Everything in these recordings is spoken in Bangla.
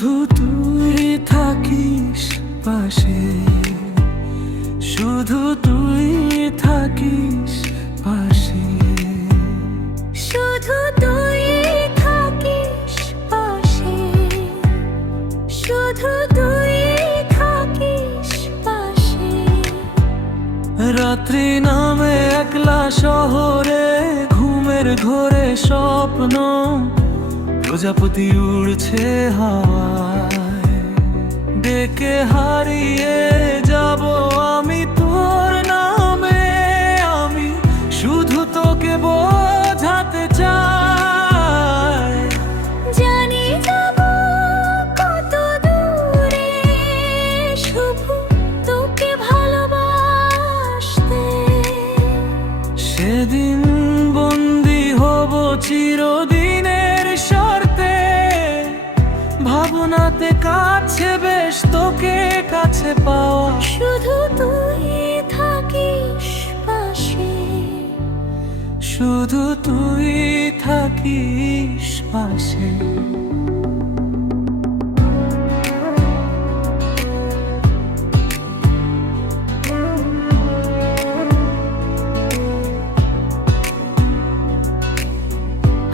শুধু তুই থাকিস পাশে, শুধু তুই থাকিস পাশে, শুধু তুই থাকিস পাশে, শুধু তুই থাকিস পাশে। রাত্রি নামে একলা শহরে, ঘুমের ঘোরে স্বপ্ন, প্রজাপতি উড়ছে হাওয়ায়। ডেকে হারিয়ে যাব আমি তোর নামে, আমি শুধু তোকে বোঝাতে চাই। জানি যাব কত দূরে, শুধু তোকে ভালোবাসতে। সেদিন বন্দি হব চিরদিনের শর্তে, ভাবনাতে কাছে বেশ তোকে কাছে পাওয়া। শুধু তুই থাকিস পাশে, শুধু তুই থাকিস পাশে।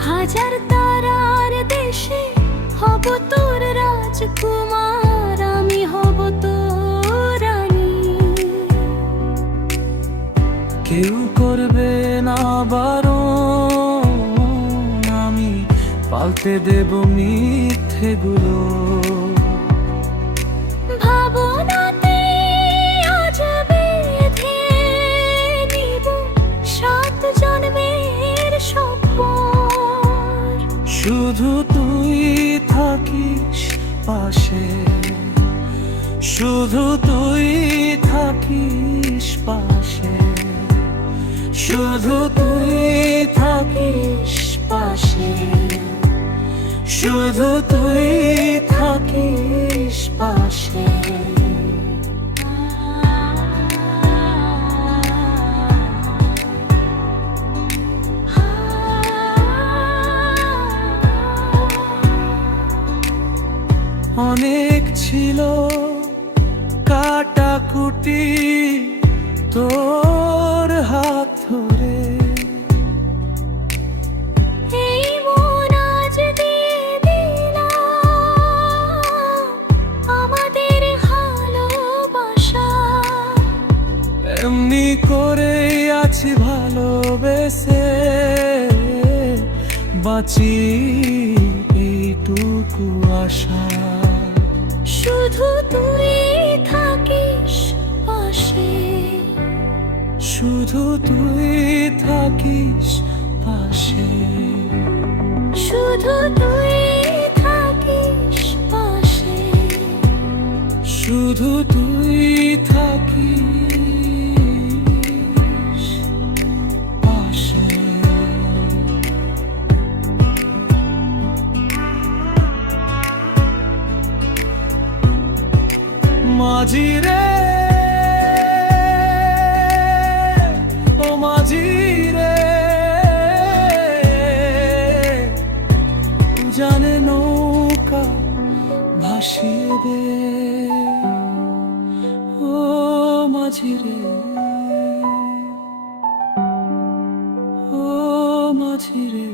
হাজার তারার দেশে হব তোর রাজকুমার, আমি হব তোর রানী। কেউ করবে না বারণ, আমি পাল্টে দেব মিথ্যেগুলো। ভাবনাতে আজ বেঁধে নিব 7 জন্মের স্বপ্ন। শুধু তুই থাকিস পাশে, শুধু তুই থাকিস পাশে, শুধু তুই থাকিস পাশে, শুধু তুই থাকিস পাশে। অনেক ছিল কাটাকুটি তোর হাত ধরে, এই মন আজ দিয়ে দিলাম আমাদের ভালোবাসা। এমনি করে আছি ভালোবেসে, বাঁচি এইটুকু আশা। শুধু তুই থাকিস পাশে, শুধু তুই থাকিস পাশে, শুধু তুই থাকিস পাশে, শুধু তুই থাকিস পাশে। মাঝি রে, ও মাঝি রে, জানে নৌকা ভাসিয়ে দে। ও মাঝি রে, ও মাঝি রে।